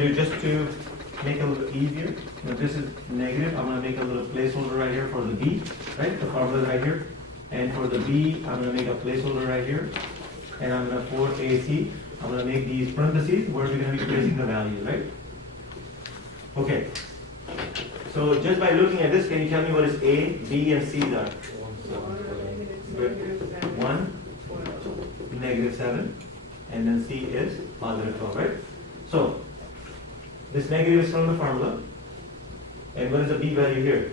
Just to make it a little easier, this is negative. I'm going to make a little placeholder right here for the b, right? The formula right here. And for the b, I'm going to make a placeholder right here. And I'm going to for AC, I'm going to make these parentheses where we're going to be placing the values, right? Okay. So just by looking at this, can you tell me what is A, B, and C are? 1, -7, and then C is +12, right? So this negative is from the formula. And what is the B value here?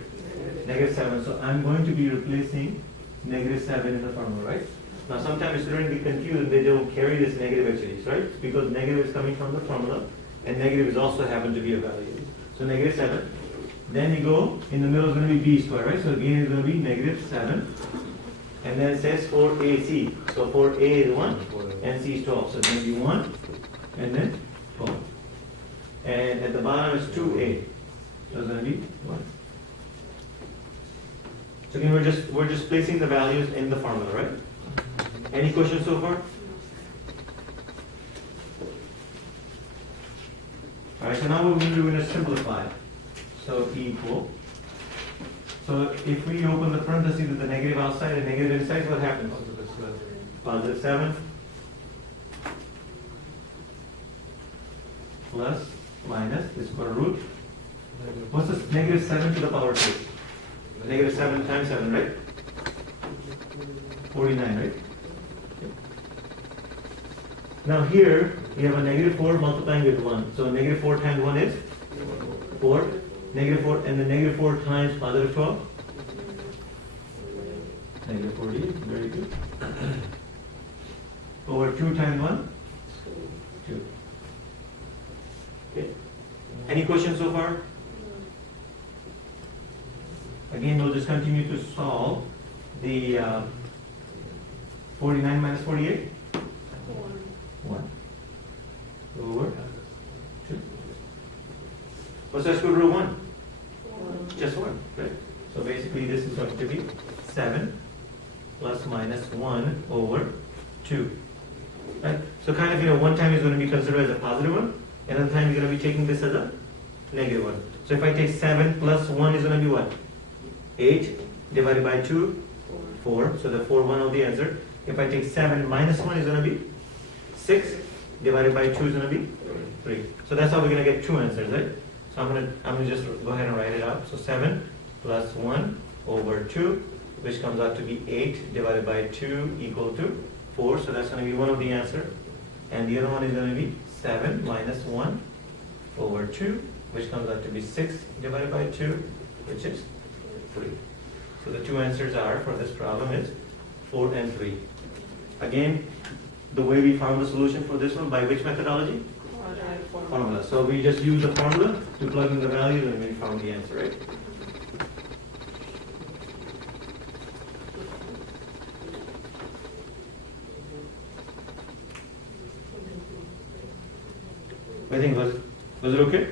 -7. So I'm going to be replacing -7 in the formula, right? Now sometimes students get confused, they don't carry this negative actually, right? It's because negative is coming from the formula, and negative is also happen to be a value. So -7. Then you go, in the middle is going to be b squared, right? So again it's going to be -7. And then it says for AC. So for A is 1, and C is 12. So it's going to be 1, and then 12. And at the bottom is 2A. So it's going to be 1. So again, we're just placing the values in the formula, right? Any questions so far? Alright, so now we're going to simplify. So equal. So if we open the parentheses with the negative outside and negative inside, what happens? +7 plus minus the square root. What's this? -7 to the power 6. -7 times 7, right? 49, right? Now here we have a -4 multiplying with 1. So -4 times 1 is 4. -4 and then -4 times +12. -40, very good. Over 2 times 1? 2. Okay. Any questions so far? Again, we'll just continue to solve the 49 minus 48? 1. Over 2. What's the square root of 1? Just 1, right? So basically this is going to be 7 plus minus 1 over 2. Right? So kind of, one time is going to be considered as a positive one, another time you're going to be taking this as a negative one. So if I take 7 plus 1 is going to be what? 8 divided by 2, 4. So the 4, 1 of the answer. If I take 7 minus 1 is going to be 6 divided by 2 is going to be 3. So that's how we're going to get 2 answers, right? So I'm going to just go ahead and write it out. So 7 plus 1 over 2, which comes out to be 8 divided by 2 equal to 4. So that's going to be one of the answer. And the other one is going to be 7 minus 1 over 2, which comes out to be 6 divided by 2, which is 3. So the two answers are for this problem is 4 and 3. Again, the way we found the solution for this one, by which methodology? Formula. So we just use the formula to plug in the values and we found the answer, right? I think was it okay?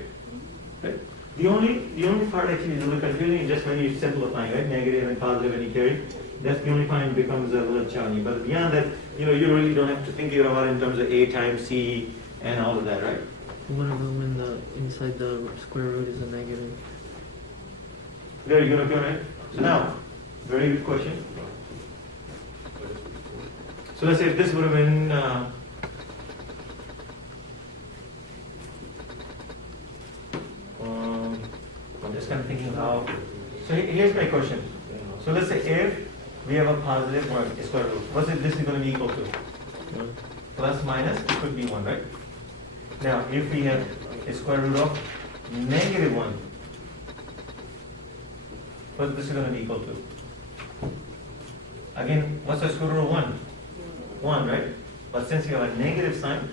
Right? The only part actually is a little confusing is just when you're simplifying, right? Negative and positive and you carry. That's the only part it becomes a little challenging. But beyond that, you really don't have to think about it in terms of A times C and all of that, right? What about when the inside the square root is a negative? Very good, okay, right? So now, very good question. So let's say if this would have been I'm just kind of thinking how. So here's my question. So let's say if we have a positive or a square root, what's it? This is going to be equal to 1. Plus minus, it could be 1, right? Now, if we have a square root of -1, what this is going to be equal to? Again, what's the square root of 1? 1, right? But since you have a negative sign,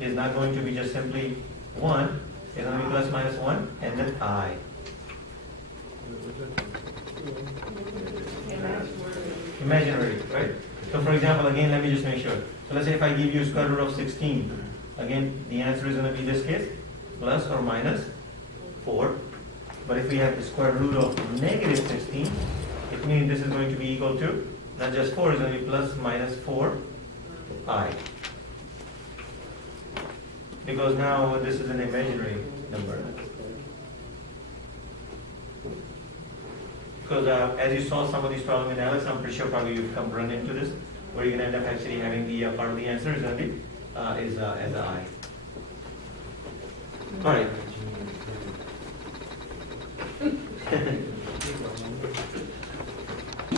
it's not going to be just simply 1. It's going to be plus minus 1 and then I. Imaginary, right? So for example, again, let me just make sure. So let's say if I give you square root of 16, again, the answer is going to be this case, plus or minus 4. But if we have the square root of -16, it means this is going to be equal to, not just 4, it's going to be plus minus 4i. because now this is an imaginary number. Because as you saw some of these problem analysis, I'm pretty sure probably you've run into this, where you're going to end up actually having the part of the answer is going to be as an I. All right.